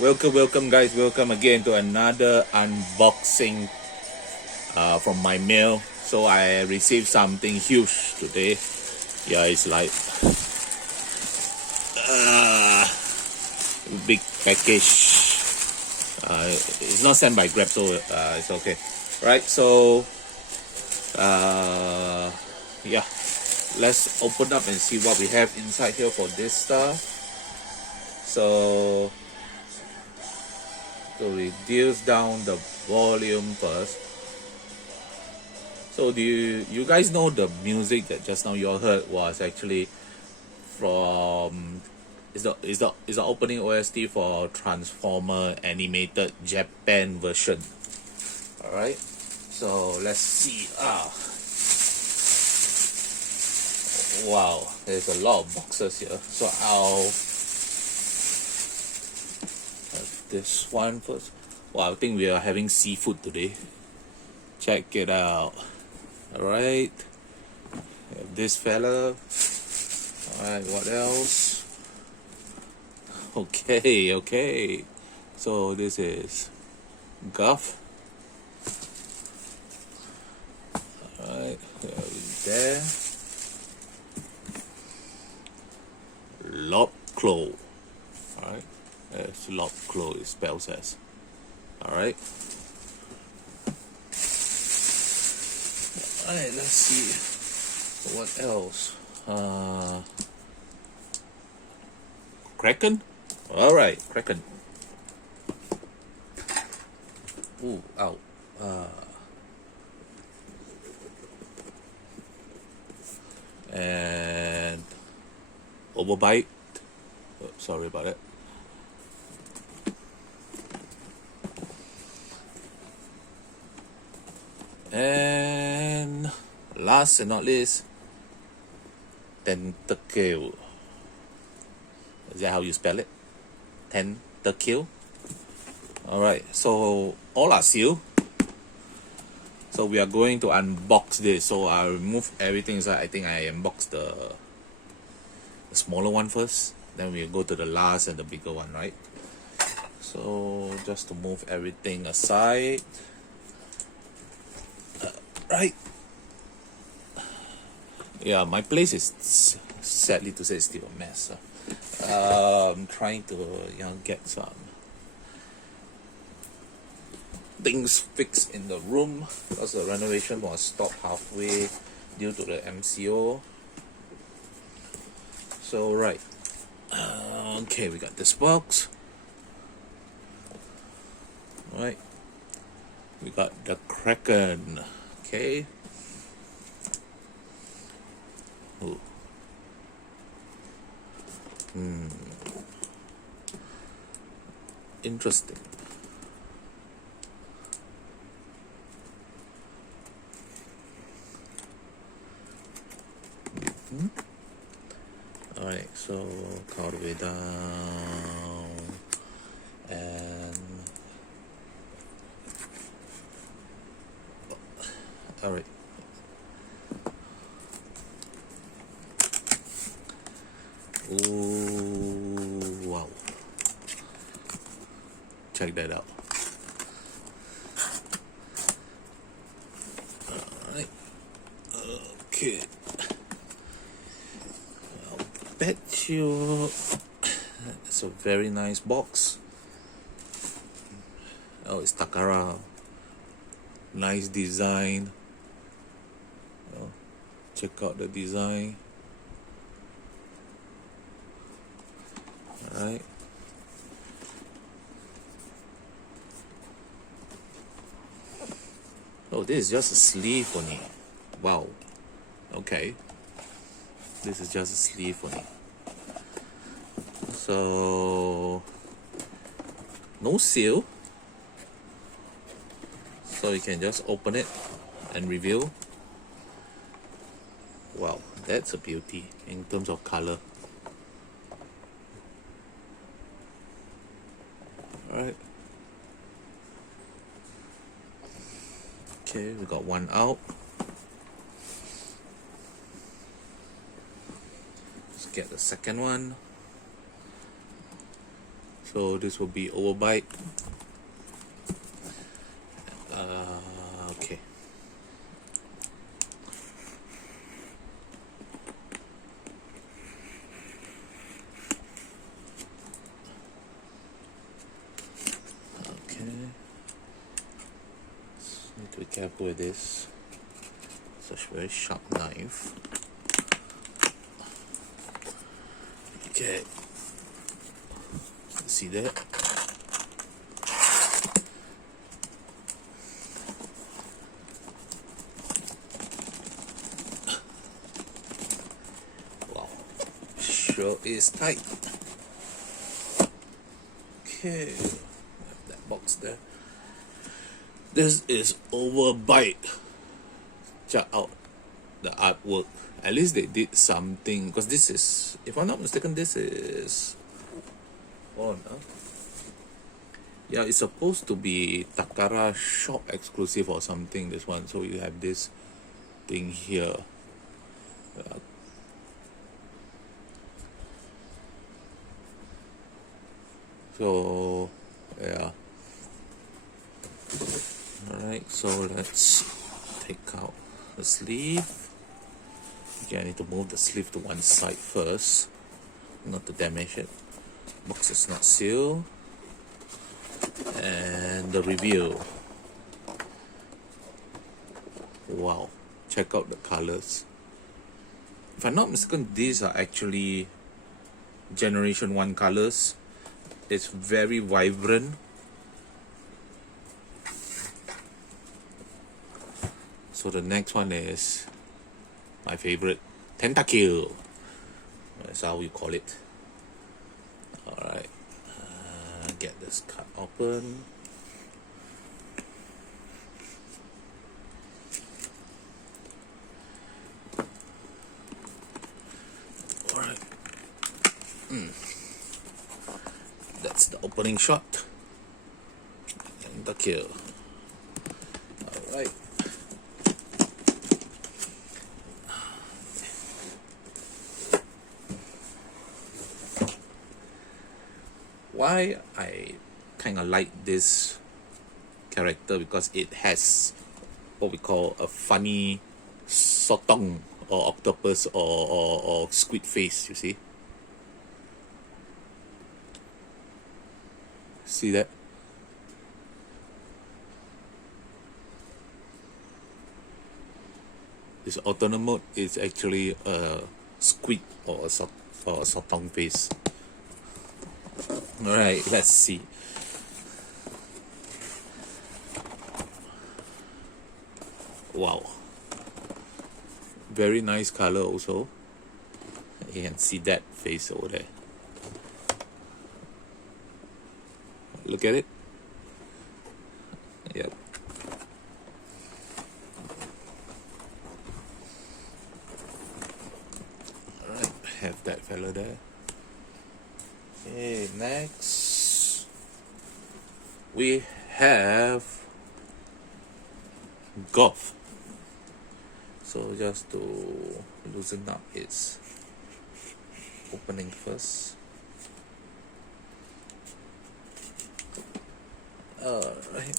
Welcome guys, welcome again to another unboxing from my mail. So I received something huge today. Yeah, it's like big package. It's not sent by Grab, so it's okay. Right, so yeah, let's open up and see what we have inside here for this stuff. So reduce down the volume first. So do you guys know the music that just now you all heard was actually from is the opening OST for Transformer animated Japan version. Alright, so let's see. Wow, there's a lot of boxes here. So I'll have this one first. Wow, I think we are having seafood today. Check it out. Alright, this fella. Alright, what else? Okay. So this is Guff. Alright, there. Lobclaw. Alright, there's Lobclaw, it spells as. Alright. Alright, let's see. What else? Kraken? Alright, Kraken. Ooh, ow. And Overbite. Oh, sorry about it. And last and not least, Tentacle. Is that how you spell it? Tentacle. Alright, so all are sealed. So we are going to unbox this. So I'll remove everything inside. I think I unboxed the smaller one first. Then we'll go to the last and the bigger one, right? So just to move everything aside. Right. Yeah, my place is sadly to say still a mess. I'm trying to get some things fixed in the room because the renovation was stopped halfway due to the MCO. So right, okay, we got this box. Right, we got the Kraken. Okay. Ooh. Interesting. Alright, so all the way down and alright. Ooh, wow. Check that out. Alright. Okay. I'll bet you it's a very nice box. Oh, it's Takara. Nice design. Oh, check out the design. Alright. Oh, this is just a sleeve only. Wow. Okay. This is just a sleeve only. So no seal. So you can just open it and reveal. Wow, that's a beauty in terms of color. Alright. Okay, we got one out. Let's get the second one. So this will be overbite. Okay. Okay. Need to be careful with this. Such a very sharp knife. Okay. See that? Wow. Sure is tight. Okay. Have that box there. This is overbite. Check out the artwork. At least they did something, because this is, if I'm not mistaken, this is on. Yeah, it's supposed to be Takara shop exclusive or something. This one, so you have this thing here. So yeah. All right. So let's take out the sleeve. Okay, I need to move the sleeve to one side first, not to damage it. Box is not sealed. And the review. Wow, check out the colors. If I'm not mistaken, these are actually Generation 1 colors. It's very vibrant. So the next one is my favorite, Tentacle. That's how we call it. Alright, get this cut open. Alright, that's the opening shot. Tentacle. Alright. Why I kind of like this character, because it has what we call a funny sotong or octopus or squid face, you see? See that? This alternate mode is actually a squid or a sotong face. Alright, let's see. Wow. Very nice color also. You can see that face over there. Look at it. Yep. Alright, have that fella there. Okay, next we have Golf. So just to loosen up its opening first. Alright.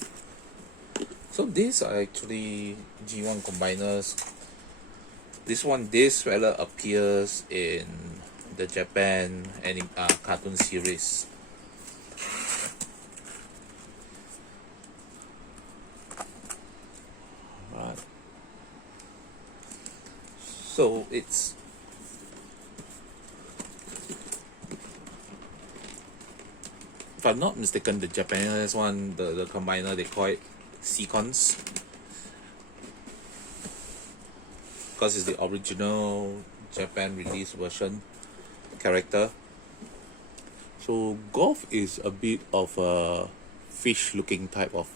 So these are actually G1 combiners. This fella appears in the Japan cartoon series. Right. So it's if I'm not mistaken, the Japanese one, the combiner, they call it Seacons, because it's the original Japan release version character. So Golf is a bit of a fish looking type of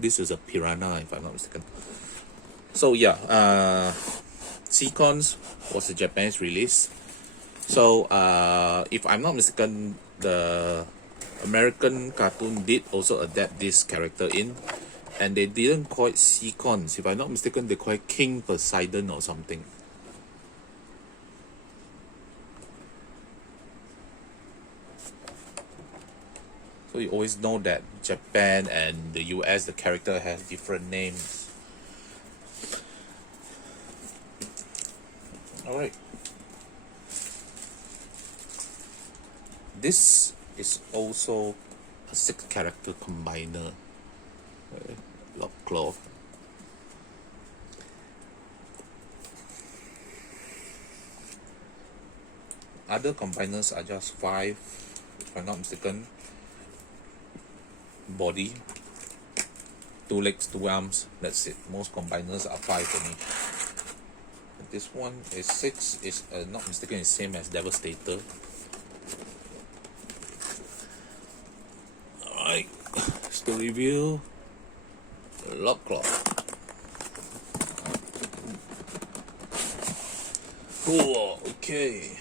this is a piranha, if I'm not mistaken. So yeah, Seacons was a Japanese release. So if I'm not mistaken, the American cartoon did also adapt this character in, and they didn't call it Seacons. If I'm not mistaken, they call it King Poseidon or something. So you always know that Japan and the US, the character has different names. Alright. This is also a 6-character combiner. Lock claw. Other combiners are just 5, if I'm not mistaken. Body, 2 legs, 2 arms, that's it. Most combiners are 5 for me. This one is 6, is not mistaken, is same as Devastator. Alright, still review. Lock claw. Cool, okay.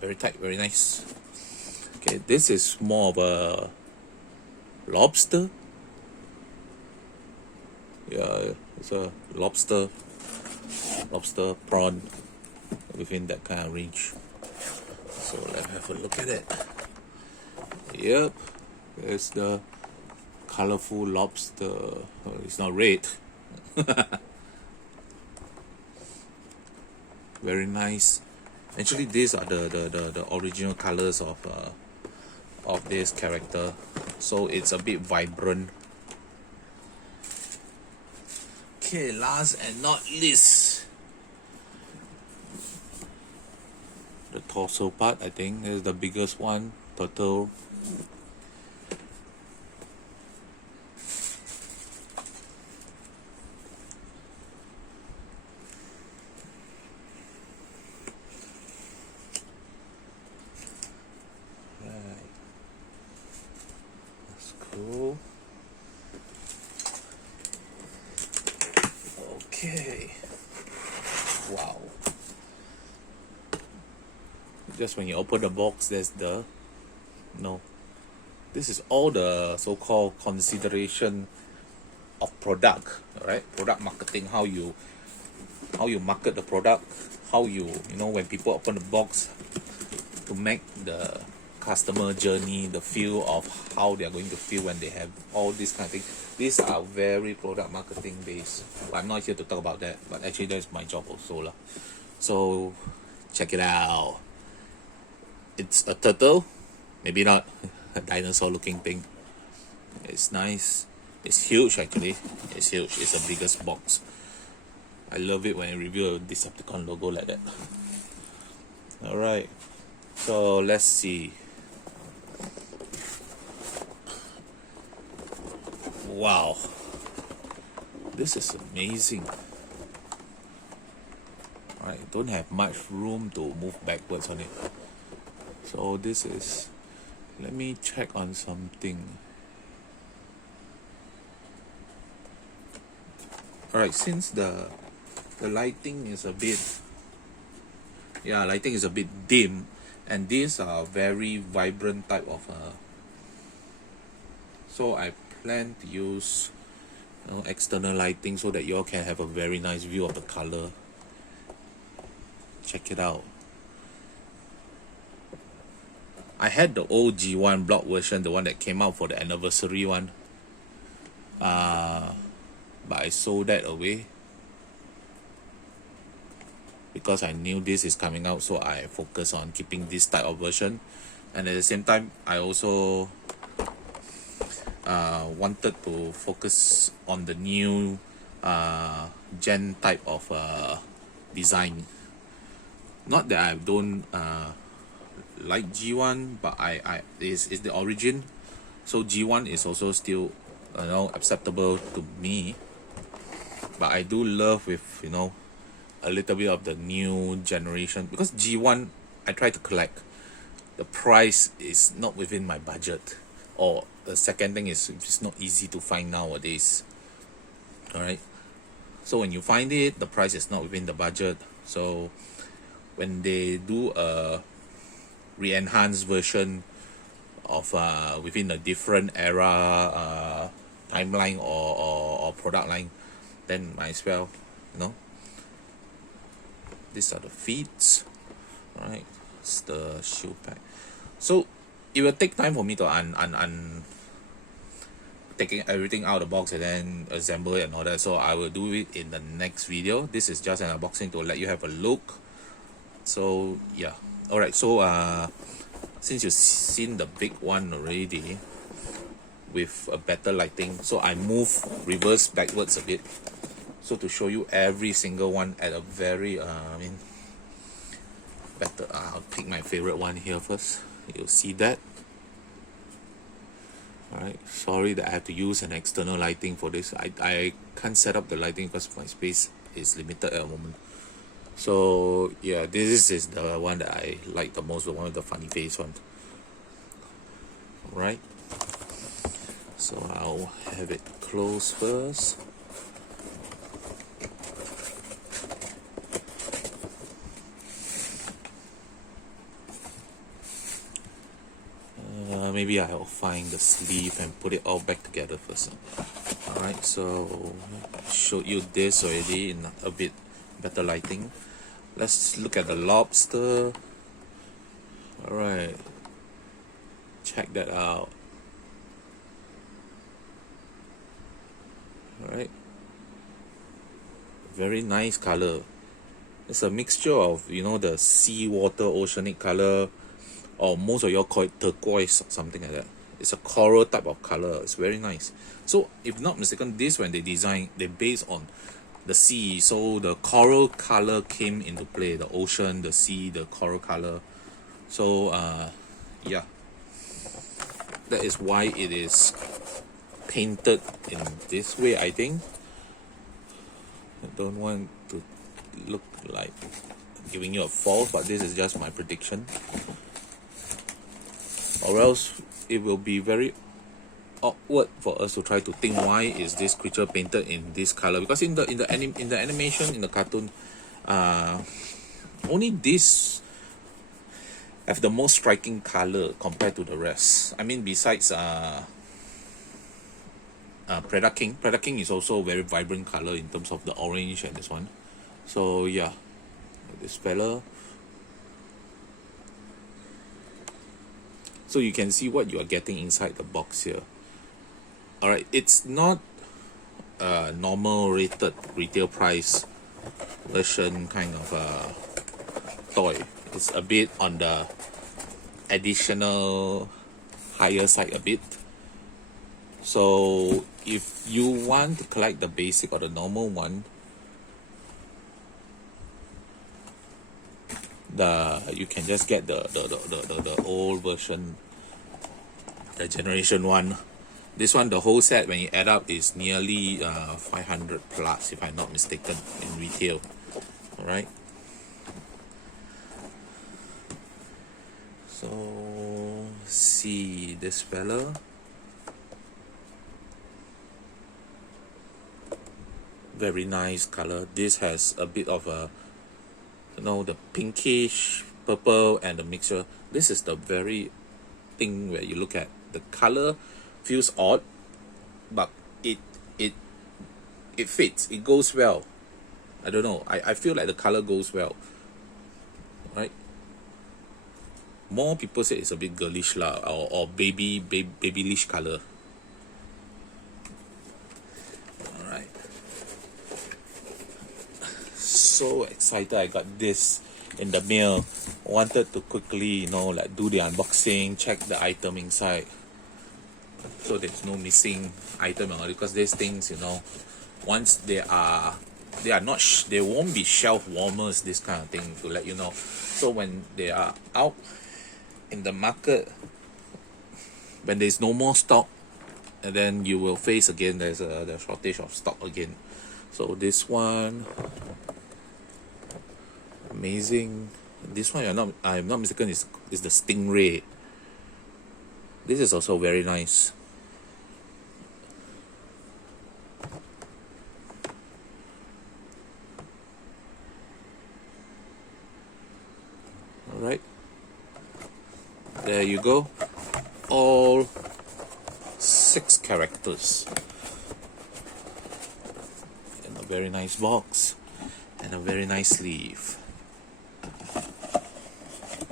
Very tight, very nice. Okay, this is more of a lobster. Yeah, it's a lobster prawn within that kind of range. So let's have a look at it. Yep, it's the colorful lobster. It's not red. Very nice. Actually, these are the original colors of this character, so it's a bit vibrant. Okay, last and not least, the torso part, I think, is the biggest one. Turtle. Right. That's cool. Okay. Wow. Just when you open the box, there's the this is all the so-called consideration of product, right? Product marketing, how you market the product, how when people open the box, to make the customer journey, the feel of how they are going to feel when they have all these kind of things. These are very product marketing based. I'm not here to talk about that, but actually that's my job also lah. So check it out. It's a turtle, maybe not a dinosaur looking thing. It's nice. It's huge actually. It's huge. It's the biggest box. I love it when I review a Decepticon logo like that. Alright. So let's see. Wow. This is amazing. I don't have much room to move backwards on it. So this is, let me check on something. Alright, since the lighting is a bit, lighting is a bit dim, and these are very vibrant type of so I plan to use external lighting so that you all can have a very nice view of the color. Check it out. I had the old G1 block version, the one that came out for the anniversary one, but I sold that away because I knew this is coming out, so I focus on keeping this type of version. And at the same time, I also wanted to focus on the new gen type of design. Not that I don't like G1, but I is the origin, so G1 is also still acceptable to me. But I do love with a little bit of the new generation, because G1 I try to collect. The price is not within my budget, or the second thing is it's not easy to find nowadays. Alright, so when you find it, the price is not within the budget. So when they do a re-enhanced version of within a different era timeline or product line, then might as well, these are the feet. Right, it's the shoe pack. So it will take time for me to taking everything out of the box and then assemble it and all that, so I will do it in the next video. This is just an unboxing to let you have a look. So yeah, all right, so since you've seen the big one already with a better lighting, so I move reverse backwards a bit, so to show you every single one at a very better. I'll pick my favorite one here first. You'll see that. Alright, sorry that I have to use an external lighting for this. I can't set up the lighting because my space is limited at the moment. So yeah, this is the one that I like the most, the one with the funny face one. Right, so I'll have it closed first. Maybe I'll find the sleeve and put it all back together first. Alright, so I showed you this already in a bit better lighting. Let's look at the lobster. Alright, check that out. Alright, very nice color. It's a mixture of, you know, the seawater oceanic color, or most of y'all call it turquoise or something like that. It's a coral type of color. It's very nice. So if not mistaken, this when they design, they based on the sea, so the coral color came into play, the ocean, the sea, the coral color. So yeah, that is why it is painted in this way. I think I don't want to look like giving you a false, but this is just my prediction, or else it will be very awkward for us to try to think why is this creature painted in this color, because in the animation, in the cartoon, only this have the most striking color compared to the rest. I mean, besides Predator King is also very vibrant color in terms of the orange and this one. So yeah, this fella. So you can see what you are getting inside the box here. Alright, it's not a normal rated retail price version kind of toy. It's a bit on the additional higher side a bit. So if you want to collect the basic or the normal one, you can just get the old version, the generation one. This one, the whole set, when you add up, is nearly 500 plus, if I'm not mistaken, in retail. All right. So see this fella. Very nice color. This has a bit of a, you know, the pinkish purple and the mixture. This is the very thing where you look at the color feels odd, but it fits, it goes well. I don't know, I feel like the color goes well, right? More people say it's a bit girlish lah, or babylish color. All right, so excited I got this in the mail. Wanted to quickly, you know, like do the unboxing, check the item inside, so there's no missing item, because these things, you know, once they are not they won't be shelf warmers, this kind of thing, to let you know. So when they are out in the market, when there's no more stock, and then you will face again there's the shortage of stock again. So this one, amazing. This one, I'm not mistaken, is the Stingray. This is also very nice. All right, there you go, all 6 characters in a very nice box and a very nice sleeve.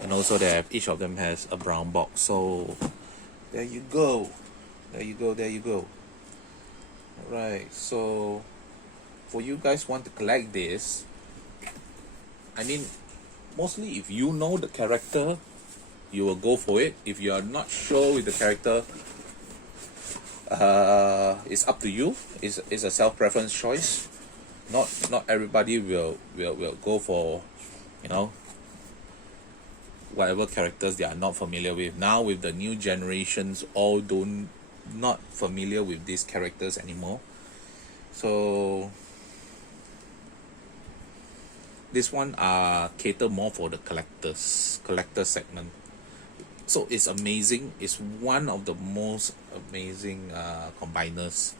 and also they have, each of them has a brown box. So there you go, there you go, there you go. All right, so for you guys want to collect this, I mean, mostly if you know the character, you will go for it. If you are not sure with the character, it's up to you. It's a self-preference choice. Not everybody will go for, you know, whatever characters they are not familiar with. Now with the new generations, all not familiar with these characters anymore. So this one cater more for the collector segment. So it's amazing. It's one of the most amazing combiners.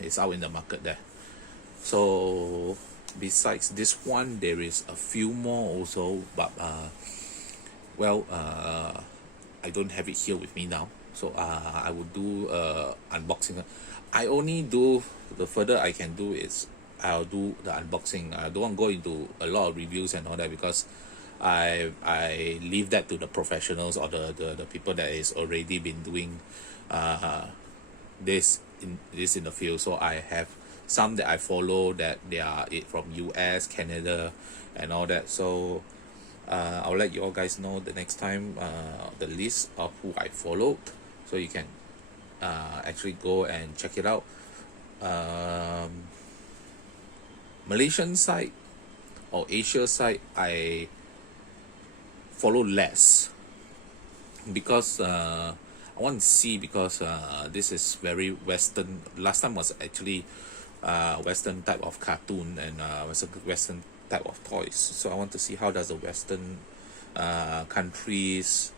It's out in the market there. So besides this one, there is a few more also, but I don't have it here with me now. So I will do unboxing. I only do, the further I can do is I'll do the unboxing. I don't want to go into a lot of reviews and all that, because I leave that to the professionals or the people that is already been doing this in the field. So I have some that I follow that they are from US, Canada, and all that. So I'll let you all guys know the next time the list of who I followed, so you can actually go and check it out. Malaysian side or Asia side, I follow less, because I want to see, because this is very Western. Last time was actually Western type of cartoon, and Western type of toys. So I want to see how does the Western countries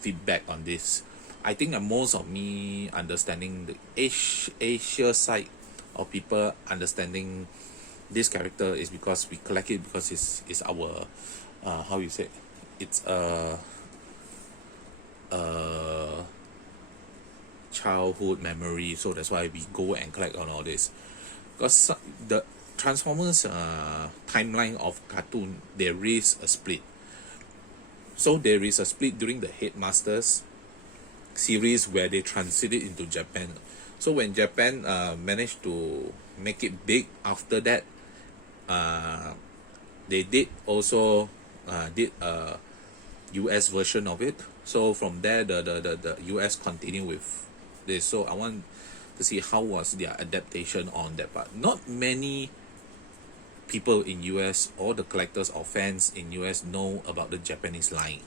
feedback on this. I think that most of me understanding the Asia side of people understanding this character is because we collect it, because it's our how you say, it's a childhood memory. So that's why we go and collect on all this, because the Transformers timeline of cartoon, there is a split. So there is a split during the Headmasters series where they transited into Japan. So when Japan managed to make it big after that, they did also did a US version of it. So from there the US continued with this. So I want to see how was their adaptation on that part. Not many people in US or the collectors or fans in US know about the Japanese line.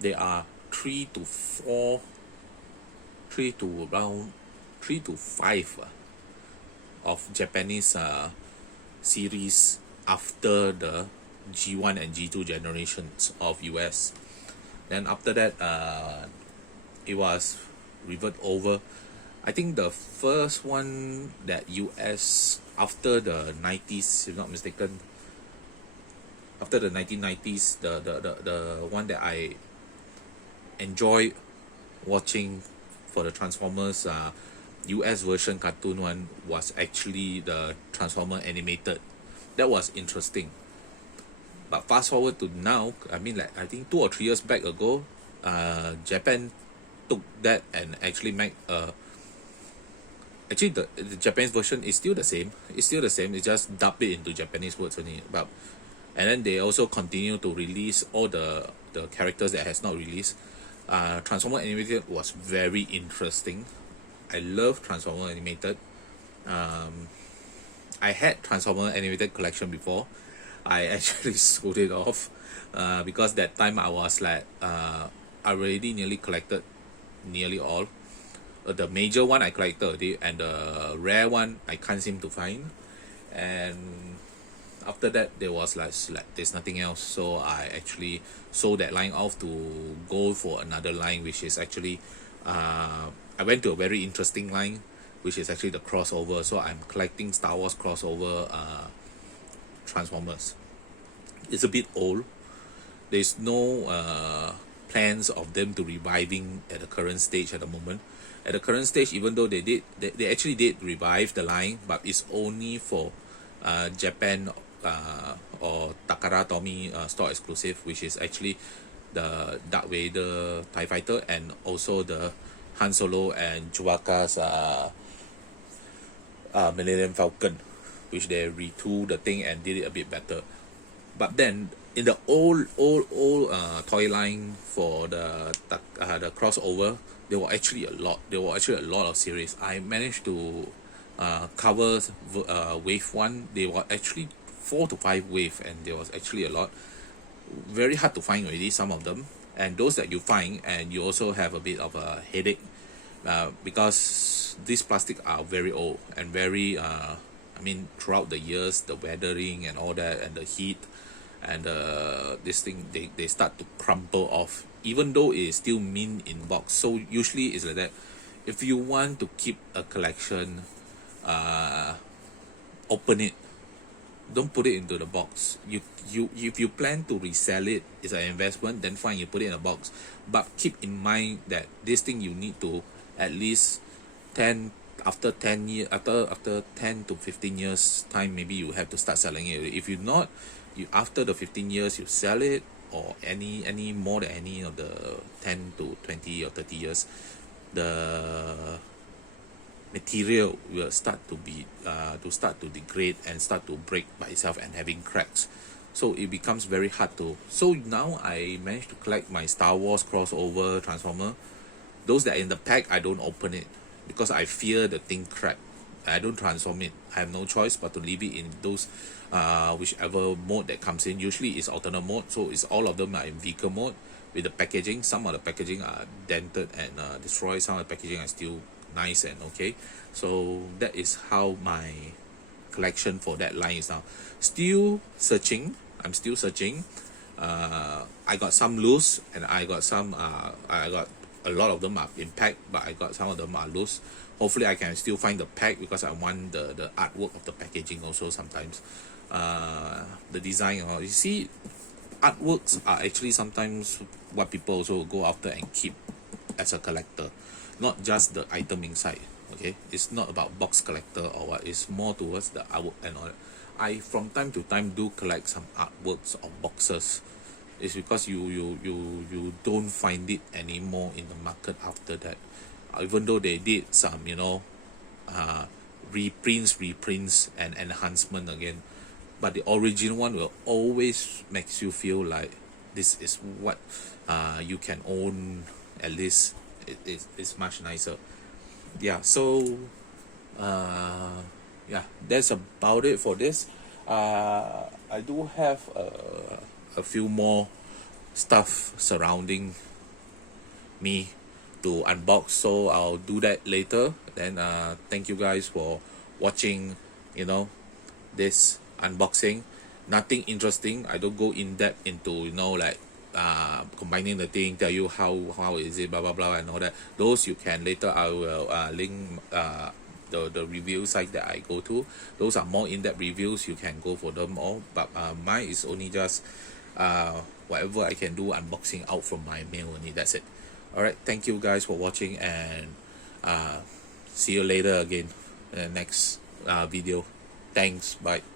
There are 3 to 5 of Japanese series after the G1 and G2 generations of US. Then after that, it was revert over. I think the first one that US after the 90s, if not mistaken, after the 1990s, the one that I enjoy watching for the Transformers US version cartoon one was actually the Transformer animated. That was interesting. But fast forward to now, I mean, like I think 2 or 3 years back ago, Japan took that and actually make actually the Japanese version is still the same. It's still the same. It just dubbed it into Japanese words only. But and then they also continue to release all the characters that has not released. Transformer Animated was very interesting. I love Transformer Animated. I had Transformer Animated collection before. I actually sold it off because that time I was like I already nearly collected nearly all. The major one I collected already, and the rare one I can't seem to find. And after that there was like there's nothing else, so I actually sold that line off to go for another line, which is actually I went to a very interesting line, which is actually the crossover. So I'm collecting Star Wars crossover Transformers. It's a bit old. There's no plans of them to reviving at the current stage at the moment. At the current stage, even though they actually did revive the line, but it's only for Japan or Tamara Tomy store exclusive, which is actually the Darth Vader TIE Fighter and also the Han Solo and Chewbacca's Millennium Falcon, which they retooled the thing and did it a bit better. But then in the old toy line for the crossover, there were actually a lot. There were actually a lot of series. I managed to cover wave 1. There were actually 4 to 5 wave, and there was actually a lot. Very hard to find already, some of them. And those that you find, and you also have a bit of a headache because these plastic are very old and very I mean, throughout the years, the weathering and all that, and the heat, and this thing, they start to crumple off, even though it is still mint in box. So usually it's like that. If you want to keep a collection, open it. Don't put it into the box. If you plan to resell it, it's an investment, then fine, you put it in a box. But keep in mind that this thing you need to at least 10 after 10 years, after 10 to 15 years time, maybe you have to start selling it. If you not, you after the 15 years you sell it, or any more than any of the 10 to 20 or 30 years, the material will start to degrade and start to break by itself and having cracks. So it becomes very hard to. So now I managed to collect my Star Wars crossover Transformer. Those that are in the pack, I don't open it because I fear the thing crack. I don't transform it. I have no choice but to leave it in those whichever mode that comes in. Usually it's alternate mode, so it's all of them are in vehicle mode with the packaging. Some of the packaging are dented and destroyed. Some of the packaging are still nice and okay. So that is how my collection for that line is now. Still searching. I'm still searching. I got some loose, and I got some I got a lot of them are in pack, but I got some of them are loose. Hopefully I can still find the pack, because I want the artwork of the packaging also sometimes. The design, you see, artworks are actually sometimes what people also go after and keep as a collector, not just the item inside. Okay, it's not about box collector or what, it's more towards the artwork and all that. I from time to time do collect some artworks of boxes. It's because you don't find it anymore in the market after that, even though they did some, you know, reprints and enhancement again, but the original one will always makes you feel like this is what you can own. At least it's much nicer. Yeah, so yeah, that's about it for this. I do have a few more stuff surrounding me to unbox, so I'll do that later. Then thank you guys for watching, you know, this unboxing. Nothing interesting. I don't go in depth into, you know, like combining the thing, tell you how is it, blah blah blah and all that. Those you can later. I will link the review site that I go to. Those are more in-depth reviews. You can go for them all, but mine is only just whatever I can do unboxing out from my mail only. That's it. All right, thank you guys for watching, and see you later again in the next video. Thanks, bye.